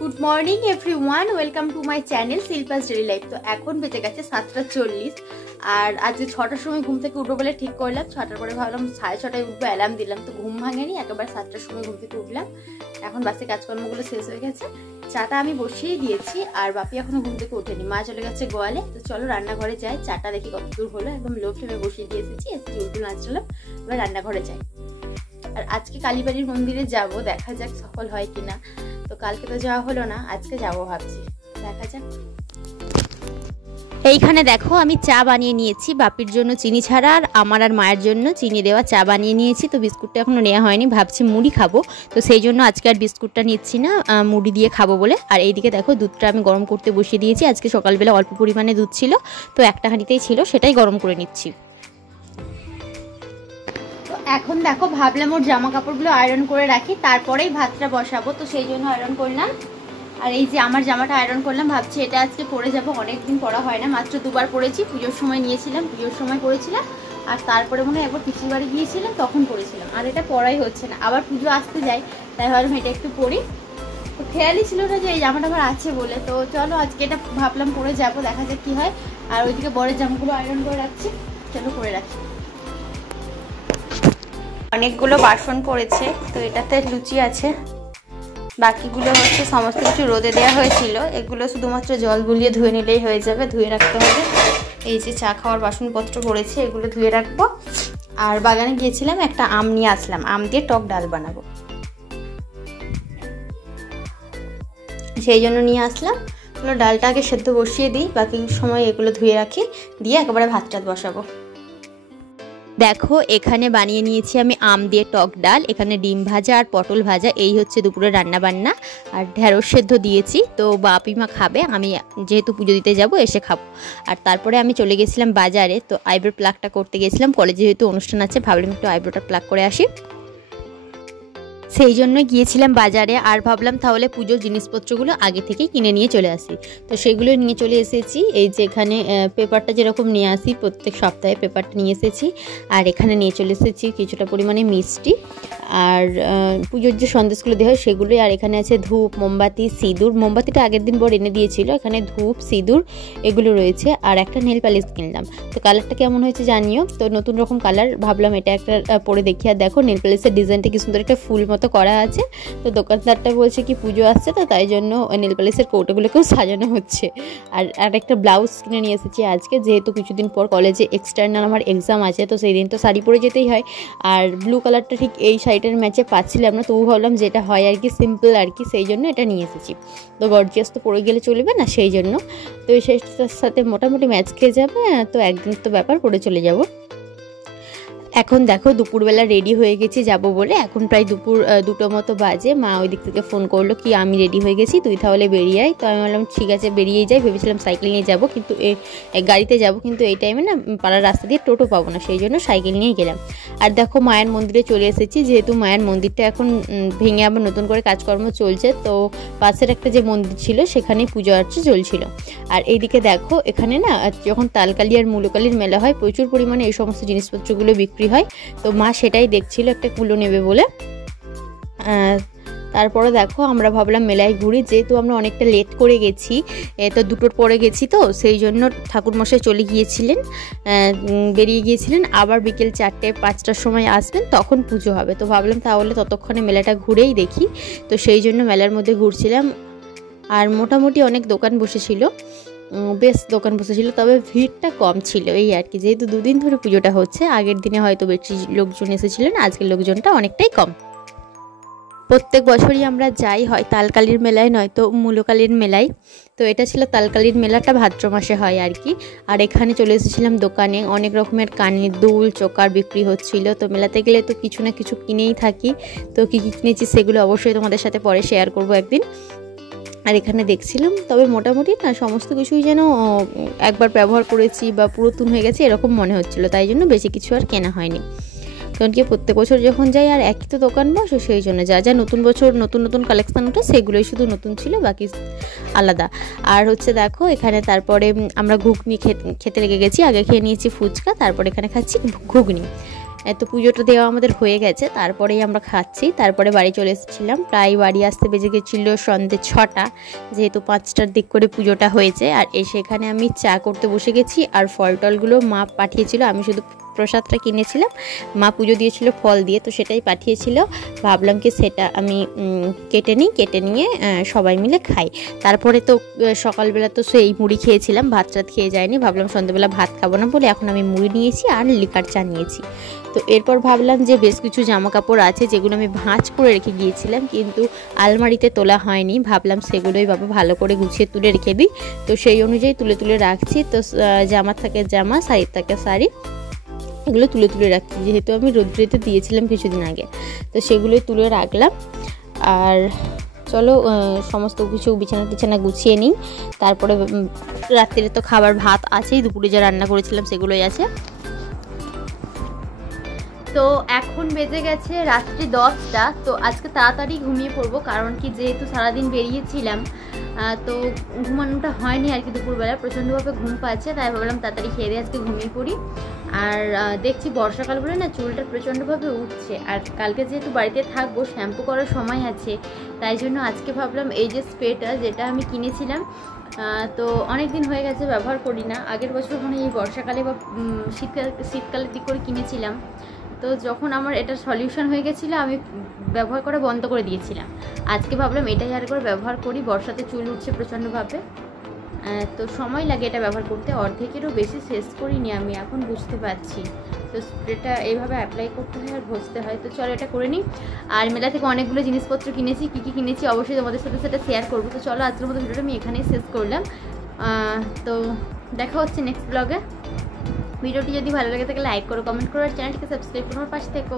Good morning everyone, welcome to my channel Shilpa's daily life. তো এখন বেজে গেছে 7:40 আর আজকে 6টার সময় ঘুম থেকে উঠবো বলে ঠিক করলাম। 6টার পরে ভাবলাম 6:30টায় উঠবো, অ্যালার্ম দিলাম, তো ঘুম ভাঙেনি, একেবারে 7টার সময় ঘুম থেকে উঠলাম। এখন বাসে কাজকর্মগুলো শেষ হয়ে গেছে, চাটা আমি বসিয়ে দিয়েছি আর বাপি এখনো ঘুম থেকে ওঠেনি, মা চলে গেছে গোয়ালে। তো চলো রান্নাঘরে যাই, চাটা দেখি কত দূর হলো। একদম লো ফ্লেমে বসিয়ে দিয়ে এসেছি, উল্টো নাচলাম, এবার রান্নাঘরে যাই। আর আজকে কালীবাড়ির মন্দিরে যাব, দেখা যাক সফল হয় কিনা। তো কালকে তো যাওয়া হলো না, আজকে যাবো ভাবছি, দেখা যাক। এইখানে দেখো আমি চা বানিয়ে নিয়েছি, বাপির জন্য চিনি ছাড়া আর আমার আর মায়ের জন্য চিনি দেওয়া চা বানিয়ে নিয়েছি। তো বিস্কুটটা এখনো নেওয়া হয়নি, ভাবছি মুড়ি খাবো, তো সেই জন্য আজকে আর বিস্কুটটা নিচ্ছি না, মুড়ি দিয়ে খাবো বলে। আর এইদিকে দেখো দুধটা আমি গরম করতে বসিয়ে দিয়েছি। আজকে সকালবেলা অল্প পরিমাণে দুধ ছিল, তো একটা হাঁড়িতেই ছিল, সেটাই গরম করে নিচ্ছি। এখন দেখো ভাবলাম ওর জামা কাপড়গুলো আয়রন করে রাখি, তারপরেই ভাতটা বসাবো, তো সেই জন্য আয়রন করলাম। আর এই যে আমার জামাটা আয়রন করলাম, ভাবছি এটা আজকে পরে যাব, অনেকদিন পরা হয় না, মাত্র দুবার পরেছি। পুজোর সময় নিয়েছিলাম, পুজোর সময় পরেছিলাম, আর তারপরে মনে হয় একবার পিসির বাড়ি গিয়েছিলাম তখন পরেছিলাম, আর এটা পরাই হচ্ছে না। আবার পুজো আসতে যাই, তাই ভাবলাম এটা একটু পরি। তো খেয়ালই ছিল না যে এই জামাটা আমার আছে বলে। তো চলো আজকে এটা ভাবলাম পরে যাব, দেখা যাক কি হয়। আর ওইদিকে বরের জামাগুলো আয়রন করে রাখছি, চলো করে রাখি। অনেকগুলো বাসন পড়েছে, তো এটাতে লুচি আছে, বাকিগুলো হচ্ছে সমস্ত কিছু রোদে দেওয়া হয়েছিল, এগুলো শুধুমাত্র জল গুলিয়ে ধুয়ে নিলেই হয়ে যাবে, ধুয়ে রাখতে হবে। এই যে চা খাওয়ার বাসনপত্র পড়েছে, এগুলো ধুয়ে রাখবো। আর বাগানে গিয়েছিলাম, একটা আম নিয়ে আসলাম, আম দিয়ে টক ডাল বানাবো, সেই জন্য নিয়ে আসলাম। এগুলো ডালটা আগে সেদ্ধ বসিয়ে দিই, বাকি সময় এগুলো ধুয়ে রাখি, দিয়ে একেবারে ভাত টাত বসাবো। দেখো এখানে বানিয়ে নিয়েছি আমি আম দিয়ে টক ডাল, এখানে ডিম ভাজা আর পটল ভাজা, এই হচ্ছে দুপুরে রান্না বান্না। আর ঢেঁড়স সেদ্ধ দিয়েছি, তো বাপিমা খাবে, আমি যেহেতু পুজো দিতে যাব এসে খাবো। আর তারপরে আমি চলে গেছিলাম বাজারে, তো আইব্রো প্লাকটা করতে গেছিলাম, কলেজে যেহেতু অনুষ্ঠান আছে, ভাবলাম একটু আইব্রোটা প্লাক করে আসি, সেই জন্য গিয়েছিলাম বাজারে। আর ভাবলাম তাহলে পুজোর জিনিসপত্রগুলো আগে থেকেই কিনে নিয়ে চলে আসি, তো সেগুলো নিয়ে চলে এসেছি। এই যে এখানে পেপারটা যেরকম নিয়ে আসি প্রত্যেক সপ্তাহে, পেপারটা নিয়ে এসেছি। আর এখানে নিয়ে চলে এসেছি কিছুটা পরিমাণে মিষ্টি, আর পুজোর যে সন্দেশগুলো দেওয়া হয় সেগুলোই। আর এখানে আছে ধূপ, মোমবাতি, সিঁদুর, মোমবাতিটা আগের দিন বর এনে দিয়েছিল, এখানে ধূপ, সিঁদুর এগুলো রয়েছে। আর একটা নেল পালিশ কিনলাম, তো কালারটা কেমন হয়েছে জানিও, তো নতুন রকম কালার, ভাবলাম এটা একটা পরে দেখি। আর দেখো নেল পালিশের ডিজাইনটা কি সুন্দর, একটা ফুল মতো করা আছে। তো দোকানদারটা বলছে কি পুজো আসছে, তো তাই জন্য নেল পালিশের কৌটোগুলোকেও সাজানো হচ্ছে। আর একটা ব্লাউজ কিনে নিয়ে এসেছি আজকে, যেহেতু কিছুদিন পর কলেজে এক্সটার্নাল আমার এক্সাম আছে, তো সেই দিন তো শাড়ি পরে যেতেই হয়। আর ব্লু কালারটা ঠিক এই শাড়িটার ম্যাচে পাচ্ছিলাম না, তবু ভাবলাম যেটা হয় আর কি, সিম্পল আর কি, সেই জন্য এটা নিয়ে এসেছি। তো গর্জিয়াস তো পরে গেলে চলবে না, সেই জন্য। তো এই শাড়িটার সাথে মোটামুটি ম্যাচ খেয়ে যাবে, তো একদিন তো ব্যাপার, পরে চলে যাব। এখন দেখো দুপুরবেলা রেডি হয়ে গেছি যাব বলে, এখন প্রায় দুপুর 2টো মতো বাজে। মা ওই দিক থেকে ফোন করলো কি আমি রেডি হয়ে গেছি, তুই তাহলে বেরিয়ে আয়। তো আমি বললাম ঠিক আছে বেরিয়েই যাই, ভেবেছিলাম সাইকেল নিয়ে যাব, কিন্তু গাড়িতে যাব, কিন্তু এই টাইমে না পাড়ার রাস্তা দিয়ে টোটো পাবো না, সেই জন্য সাইকেল নিয়েই গেলাম। আর দেখো মায়ের মন্দিরে চলে এসেছি, যেহেতু মায়ের মন্দিরটা এখন ভেঙে আবার নতুন করে কাজকর্ম চলছে, তো পাশের একটা যে মন্দির ছিল সেখানেই পুজো আর্চা চলছিল। আর এইদিকে দেখো এখানে না যখন তালকালি আর মূলকালির মেলা হয়, প্রচুর পরিমাণে এই সমস্ত জিনিসপত্রগুলো বিক্রি হয়, তো মা সেটাই দেখছিল, একটা কুলো নেবে বলে। তারপরে দেখো আমরা ভাবলাম মেলায় ঘুরি, যেহেতু আমরা অনেকটা লেট করে গেছি, তো 2টোর পরে গেছি, তো সেই জন্য ঠাকুরমশাই চলে গিয়েছিলেন, বেরিয়ে গিয়েছিলেন, আবার বিকেল 4টে-5টার সময় আসবেন, তখন পুজো হবে। তো ভাবলাম তাহলে ততক্ষণে মেলাটা ঘুরেই দেখি, তো সেই জন্য মেলার মধ্যে ঘুরছিলাম। আর মোটামুটি অনেক দোকান বসেছিল, বেশ দোকান বসেছিল, তবে ভিড়টা কম ছিল এই আর কি, যেহেতু 2 দিন ধরে পুজোটা হচ্ছে। আগের দিনে হয়তো বেশি লোকজন এসেছিলেন, আজকের লোকজনটা অনেকটাই কম। প্রত্যেক বছরই আমরা যাই, হয় তালকালির মেলায় নয়তো মূলকালির মেলায়, তো এটা ছিল তালকালির মেলাটা ভাদ্র মাসে হয় আর কি। আর এখানে চলে এসেছিলাম দোকানে, অনেক রকমের কানের দুল, চোকার বিক্রি হচ্ছিল। তো মেলাতে গেলে তো কিছু না কিছু কিনেই থাকি, তো কী কী কিনেছি সেগুলো অবশ্যই তোমাদের সাথে পরে শেয়ার করব একদিন। আর এখানে দেখছিলাম, তবে মোটামুটি না সমস্ত কিছুই যেন একবার ব্যবহার করেছি বা পুরাতন হয়ে গেছে এরকম মনে হচ্ছিল, তাই জন্য বেশি কিছু আর কেনা হয়নি। কারণ কি প্রত্যেক বছর যখন যাই আর একই তো দোকান বসে, সেই জন্য যা যা নতুন বছর নতুন নতুন কালেকশান ওঠে সেগুলোই শুধু নতুন ছিল, বাকি আলাদা। আর হচ্ছে দেখো এখানে তারপরে আমরা ঘুগনি খেতে লেগে গেছি, আগে খেয়ে নিয়েছি ফুচকা, তারপরে এখানে খাচ্ছি ঘুগনি। তো পুজোটা দেওয়া আমাদের হয়ে গেছে, তারপরেই আমরা খাচ্ছি। তারপরে বাড়ি চলে এসেছিলাম, প্রায় বাড়ি আসতে বেজে গেছিলো সন্ধ্যে 6টা, যেহেতু 5টার দিক করে পুজোটা হয়েছে। আর সেখানে আমি চা করতে বসে গেছি, আর ফল টলগুলো মা পাঠিয়েছিল, আমি শুধু প্রসাদটা কিনেছিলাম, মা পুজো দিয়েছিল ফল দিয়ে, তো সেটাই পাঠিয়েছিল। ভাবলাম কি সেটা আমি কেটে নিয়ে সবাই মিলে খাই। তারপরে তো সকালবেলা তো সেই মুড়ি খেয়েছিলাম, ভাত টাত খেয়ে যায়নি, ভাবলাম সন্ধ্যাবেলা ভাত খাবো না বলে এখন আমি মুড়ি নিয়েছি আর লিকার চা নিয়েছি। তো এরপর ভাবলাম যে বেশ কিছু জামা কাপড় আছে যেগুলো আমি ভাঁজ করে রেখে গিয়েছিলাম, কিন্তু আলমারিতে তোলা হয়নি, ভাবলাম সেগুলোই বাবা ভালো করে গুছিয়ে তুলে রেখে দিই। তো সেই অনুযায়ী তুলে রাখছি। তো জামার থাকে জামা, শাড়ির থাকে শাড়ি, এগুলো তুলে রাখছি, যেহেতু আমি রোদ্রিতে দিয়েছিলাম কিছুদিন আগে, তো সেগুলোই তুলে রাখলাম। আর চলো সমস্ত কিছু বিছানা গুছিয়ে নিই। তারপরে রাত্রিরে তো খাবার ভাত আছেই, দুপুরে যা রান্না করেছিলাম সেগুলোই আছে। তো এখন বেজে গেছে রাত্রি 10টা। তো আজকে তাড়াতাড়ি ঘুমিয়ে পড়বো, কারণ কি যেহেতু সারাদিন বেরিয়েছিলাম, তো ঘুমানোটা হয়নি আর কি, দুপুরবেলা প্রচণ্ডভাবে ঘুম পাচ্ছে, তাই ভাবলাম তাড়াতাড়ি খেয়ে দিয়ে আজকে ঘুমিয়ে পড়ি। আর দেখছি বর্ষাকাল বলে না চুলটা প্রচণ্ডভাবে উঠছে, আর কালকে যেহেতু বাড়িতে থাকবো, শ্যাম্পু করার সময় আছে, তাই জন্য আজকে ভাবলাম এই যে স্প্রেটা যেটা আমি কিনেছিলাম, তো অনেক দিন হয়ে গেছে ব্যবহার করি না, আগের বছর মানে এই বর্ষাকালে বা শীতকালের দিক করে কিনেছিলাম। তো যখন আমার এটা সলিউশন হয়ে গেছিলো, আমি ব্যবহার করা বন্ধ করে দিয়েছিলাম। আজকে ভাবলাম এটাই আর করে ব্যবহার করি, বর্ষাতে চুল উঠছে প্রচণ্ডভাবে, তো সময় লাগে এটা ব্যবহার করতে, অর্ধেকেরও বেশি শেষ করিনি আমি, এখন বুঝতে পারছি। তো স্প্রেটা এইভাবে অ্যাপ্লাই করতে হয় আর ঘষতে হয়। তো চলো এটা করে নিই। আর মেলা থেকে অনেকগুলো জিনিসপত্র কিনেছি, কী কী কিনেছি অবশ্যই তোমাদের সাথে সেটা শেয়ার করবো। তো চলো আজকের মতো ভিডিওটা আমি এখানেই শেষ করলাম। তো দেখা হচ্ছে নেক্সট ব্লগে। ভিডিওটি যদি ভালো লাগে তাহলে লাইক করো, কমেন্ট করো, আর চ্যানেলটিকে সাবস্ক্রাইব করো, আমার পাশে থেকো।